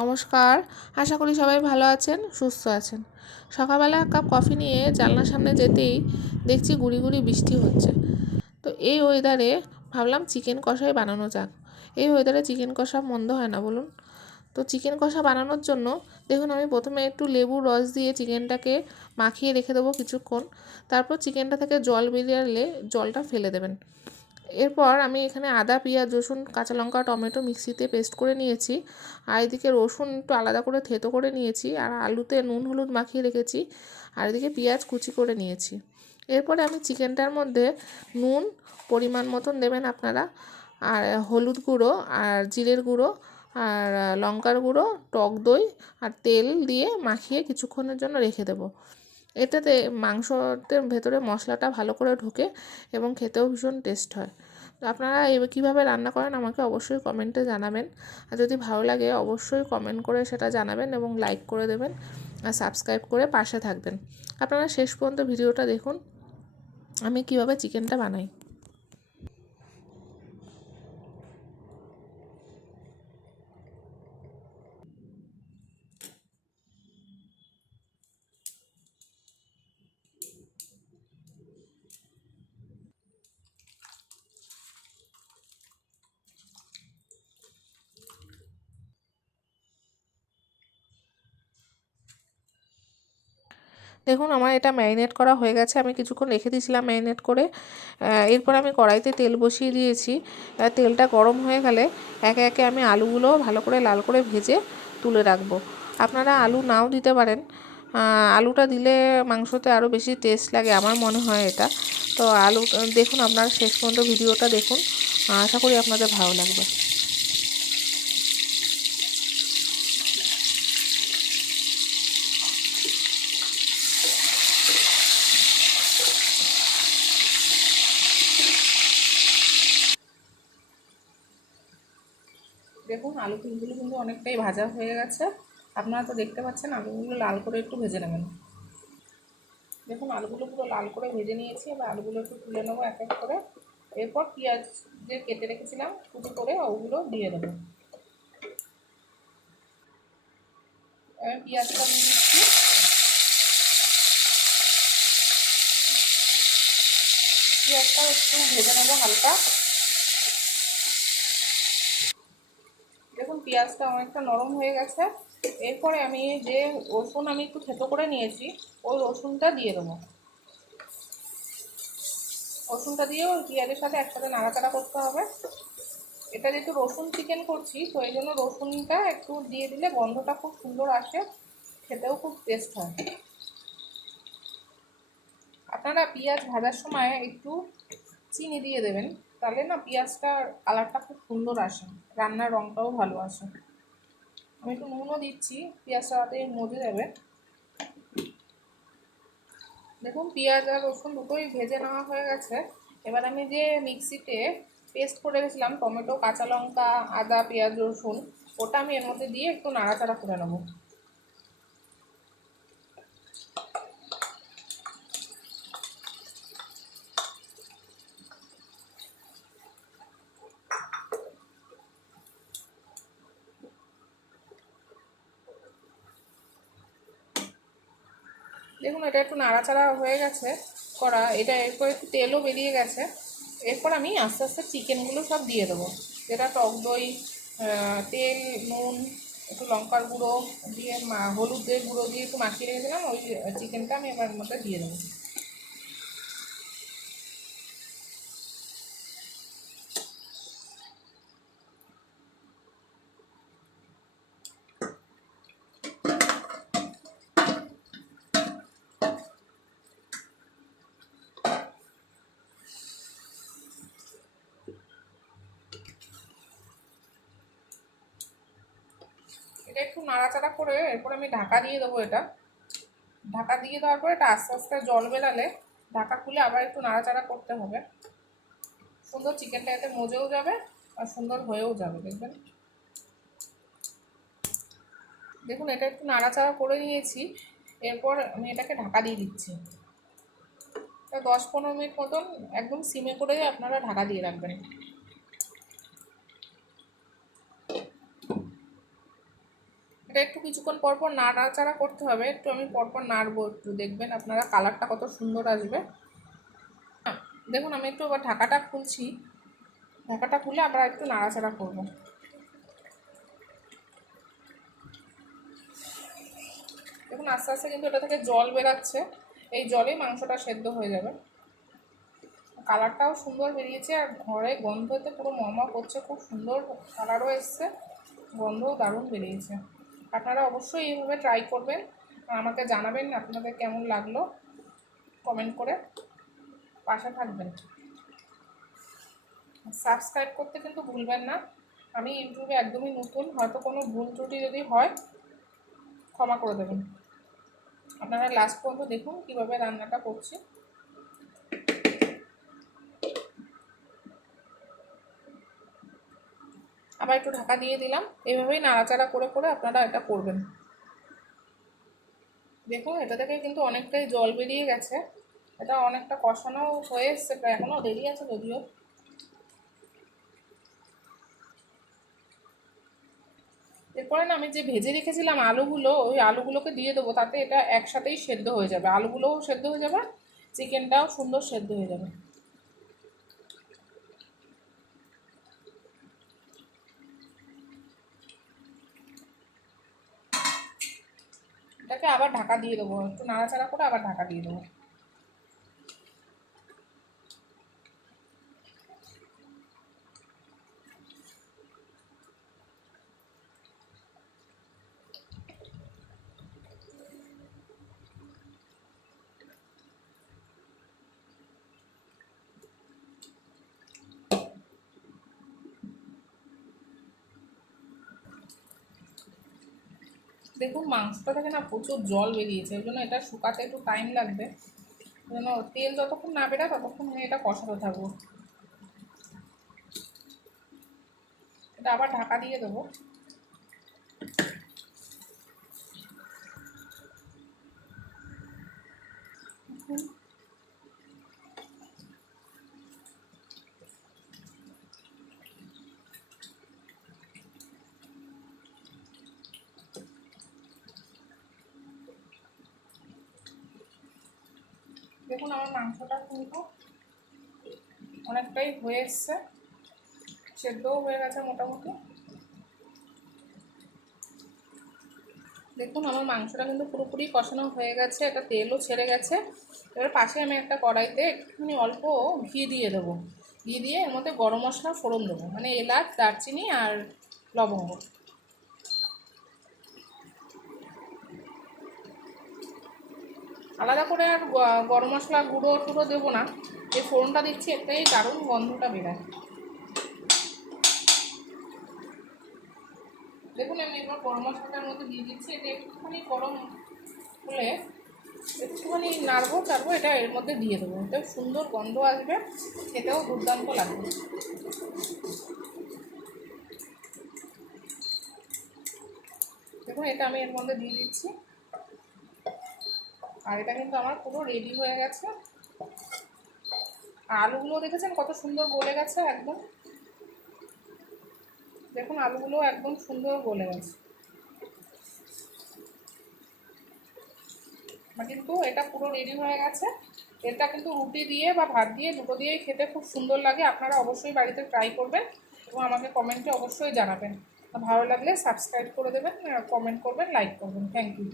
নমস্কার, আশা করি সবাই ভালো আছেন, সুস্থ আছেন। সকালবেলা এক কাপ কফি নিয়ে জানলার সামনে যেতেই দেখছি গুড়ি গুড়ি বৃষ্টি হচ্ছে। তো এই ওয়েদারে ভাবলাম চিকেন কষাই বানানো যাক। এই ওয়েদারে চিকেন কষা মন্দ হয় না বলুন। তো চিকেন কষা বানানোর জন্য দেখুন আমি প্রথমে একটু লেবুর রস দিয়ে চিকেনটাকে মাখিয়ে রেখে দেবো কিছুক্ষণ। তারপর চিকেনটা থেকে জল বেরিয়ে এলে জলটা ফেলে দেবেন। এরপর আমি এখানে আদা, পেঁয়াজ, রসুন, কাঁচা লঙ্কা, টমেটো মিক্সিতে পেস্ট করে নিয়েছি। আর এদিকে রসুন একটু আলাদা করে থেতো করে নিয়েছি, আর আলুতে নুন হলুদ মাখিয়ে রেখেছি। আর এদিকে পেঁয়াজ কুচি করে নিয়েছি। এরপরে আমি চিকেনটার মধ্যে নুন পরিমাণ মতন দেবেন আপনারা, আর হলুদ গুঁড়ো, আর জিরের গুঁড়ো, আর লঙ্কার গুঁড়ো, টক দই আর তেল দিয়ে মাখিয়ে কিছুক্ষণের জন্য রেখে দেবো। এটাতে মাংসতে ভেতরে মশলাটা ভালো করে ঢোকে এবং খেতেও ভীষণ টেস্ট হয়। তো আপনারা কীভাবে রান্না করেন আমাকে অবশ্যই কমেন্টে জানাবেন। আর যদি ভালো লাগে অবশ্যই কমেন্ট করে সেটা জানাবেন এবং লাইক করে দেবেন আর সাবস্ক্রাইব করে পাশে থাকবেন। আপনারা শেষ পর্যন্ত ভিডিওটা দেখুন আমি কীভাবে চিকেনটা বানাই। দেখুন আমার এটা ম্যারিনেট করা হয়ে গেছে, আমি কিছুক্ষণ রেখে দিয়েছিলাম ম্যারিনেট করে। এরপর আমি কড়াইতে তেল বসিয়ে দিয়েছি। তেলটা গরম হয়ে গেলে একে একে আমি আলুগুলো ভালো করে লাল করে ভেজে তুলে রাখবো। আপনারা আলু নাও দিতে পারেন, আলুটা দিলে মাংসতে আরও বেশি টেস্ট লাগে আমার মনে হয় এটা। তো আলু দেখুন, আপনারা শেষ পর্যন্ত ভিডিওটা দেখুন, আশা করি আপনাদের ভালো লাগবে। দেখুন আলুগুলো কিন্তু অনেকটাই ভাজা হয়ে গেছে। আপনারা তো দেখতে পাচ্ছেন আলুগুলো লাল করে একটু ভেজে নেবেন। দেখুন আলুগুলো পুরো লাল করে ভেজে নিয়েছি, এবার আলুগুলো একটু তুলে নেবো এক এক করে। এরপর পেঁয়াজ যে কেটে রেখেছিলাম কুচি করে ওগুলো দিয়ে দেবো। এবার পেঁয়াজটা দিয়ে দিচ্ছি। পেঁয়াজটা একটু ভেজে নেবো হালকা। দেখুন পেঁয়াজটা অনেকটা নরম হয়ে গেছে। এরপরে আমি যে রসুন আমি একটু থেতো করে নিয়েছি ওই রসুনটা দিয়ে দেবো। রসুনটা দিয়ে ওই পেঁয়াজের সাথে একসাথে নাড়াচাড়া করতে হবে। এটা যেহেতু রসুন চিকেন করছি তো এই জন্য রসুনটা একটু দিয়ে দিলে গন্ধটা খুব সুন্দর আসে, খেতেও খুব টেস্ট হয়। আপনারা পেঁয়াজ ভাজার সময় একটু চিনি দিয়ে দেবেন, তাহলে না পেঁয়াজটার কালারটা খুব সুন্দর আসে, রান্নার রঙটাও ভালো আসে। আমি একটু নুনও দিচ্ছি, পেঁয়াজটা তাতে মজে যাবে। দেখুন পেঁয়াজ আর রসুন দুটোই ভেজে নেওয়া হয়ে গেছে। এবার আমি যে মিক্সিতে পেস্ট করে রেখেছিলাম টমেটো, কাঁচা লঙ্কা, আদা, পেঁয়াজ, রসুন, ওটা আমি এর মধ্যে দিয়ে একটু নাড়াচাড়া করে নেবো। দেখুন এটা একটু নাড়াচাড়া হয়ে গেছে করা, এটা এরপর একটু তেলও বেরিয়ে গেছে। এরপর আমি আস্তে আস্তে চিকেনগুলো সব দিয়ে দেবো, যেটা টক দই, তেল, নুন, একটু লঙ্কার গুঁড়ো দিয়ে হলুদের গুঁড়ো দিয়ে একটু মাখিয়ে রেখেছিলাম, ওই চিকেনটা আমি এবার মধ্যে দিয়ে দেবো। এটা একটু নাড়াচাড়া করে এরপর আমি ঢাকা দিয়ে দেবো। এটা ঢাকা দিয়ে দেওয়ার পর এটা আস্তে আস্তে জল বেরালে ঢাকা খুলে আবার একটু নাড়াচাড়া করতে হবে। সুন্দর চিকেনটা এতে মজেও যাবে আর সুন্দর হয়েও যাবে দেখবেন। দেখুন এটা একটু নাড়াচাড়া করে নিয়েছি, এরপর আমি এটাকে ঢাকা দিয়ে দিচ্ছি। 10-15 মিনিট মতন একদম সিমে করে আপনারা ঢাকা দিয়ে রাখবেন। এটা একটু কিছুক্ষণ পরপর নাড়াচাড়া করতে হবে, একটু আমি পরপর নাড়বো, একটু দেখবেন আপনারা কালারটা কত সুন্দর আসবে। দেখুন আমি একটু আবার ঢাকাটা খুলছি, ঢাকাটা খুলে আবার একটু নাড়াচাড়া করব। দেখুন আস্তে আস্তে কিন্তু এটা থেকে জল বেরাচ্ছে, এই জলেই মাংসটা সেদ্ধ হয়ে যাবে। কালারটাও সুন্দর বেরিয়েছে আর ঘরে গন্ধতে পুরো মমা করছে, খুব সুন্দর কালারও এসছে, গন্ধও দারুণ বেরিয়েছে। আপনারা অবশ্যই এইভাবে ট্রাই করবেন আর আমাকে জানাবেন আপনাদের কেমন লাগলো, কমেন্ট করে পাশে থাকবেন। সাবস্ক্রাইব করতে কিন্তু ভুলবেন না। আমি ইউটিউবে একদমই নতুন, হয়তো কোনো ভুল ত্রুটি যদি হয় ক্ষমা করে দেবেন। আপনারা লাস্ট পর্যন্ত দেখুন কীভাবে রান্নাটা করছি। আবার একটু ঢাকা দিয়ে দিলাম, এইভাবেই নাড়াচাড়া করে করে আপনারা এটা করবেন। দেখুন এটা থেকে কিন্তু অনেকটাই জল বেরিয়ে গেছে, এটা অনেকটা কষানো হয়ে এসছে, প্রায় এখনও দেরি আছে যদিও। এরপরে না আমি যে ভেজে রেখেছিলাম আলুগুলো, ওই আলুগুলোকে দিয়ে দেবো, তাতে এটা একসাথেই সেদ্ধ হয়ে যাবে, আলুগুলোও সেদ্ধ হয়ে যাবে, চিকেনটাও সুন্দর সেদ্ধ হয়ে যাবে। এটাকে আবার ঢাকা দিয়ে দেবো, একটু নাড়াচাড়া করে আবার ঢাকা দিয়ে দেবো। দেখুন মাংসটা থেকে না প্রচুর জল বেরিয়েছে, ওই জন্য এটা শুকাতে একটু টাইম লাগবে, ওই জন্য তেল যতক্ষণ না বেরোয় ততক্ষণ আমি এটা কষাতে থাকবো। এটা আবার ঢাকা দিয়ে দেবো। দেখুন আমার মাংসটা কিন্তু অনেকটাই হয়ে এসছে, সেদ্ধও হয়ে গেছে মোটামুটি। দেখুন আমার মাংসটা কিন্তু পুরোপুরি কষানো হয়ে গেছে, এটা তেলও ছেড়ে গেছে। এবার পাশে আমি একটা কড়াইতে একটুখানি অল্প ঘি দিয়ে দেবো, ঘি দিয়ে এর মধ্যে গরম মশলা ফোড়ন দেবো, মানে এলাচ, দারচিনি আর লবঙ্গ। আলাদা করে আর গরম মশলা গুঁড়ো টুড়ো দেবো না, যে ফোড়নটা দিচ্ছি এটাই দারুণ গন্ধটা বেরায়। দেখুন আমি এবার গরম মশলাটার মধ্যে দিয়ে দিচ্ছি, এটা একটুখানি গরম হলে একটুখানি নাড়বো চাড়বো, এটা এর মধ্যে দিয়ে দেবো, এটাও সুন্দর গন্ধ আসবে, খেতেও দুর্দান্ত লাগবে। দেখুন এটা আমি এর মধ্যে দিয়ে দিচ্ছি, আর এটা কিন্তু আমার পুরো রেডি হয়ে গেছে। আর আলুগুলো দেখেছেন কত সুন্দর গলে গেছে একদম, দেখুন আলুগুলো একদম সুন্দর গলে গেছে। কিন্তু এটা পুরো রেডি হয়ে গেছে, এটা কিন্তু রুটি দিয়ে বা ভাত দিয়ে দুটো দিয়েই খেতে খুব সুন্দর লাগে। আপনারা অবশ্যই বাড়িতে ট্রাই করবেন এবং আমাকে কমেন্টে অবশ্যই জানাবেন। ভালো লাগলে সাবস্ক্রাইব করে দেবেন, কমেন্ট করবেন, লাইক করবেন। Thank you.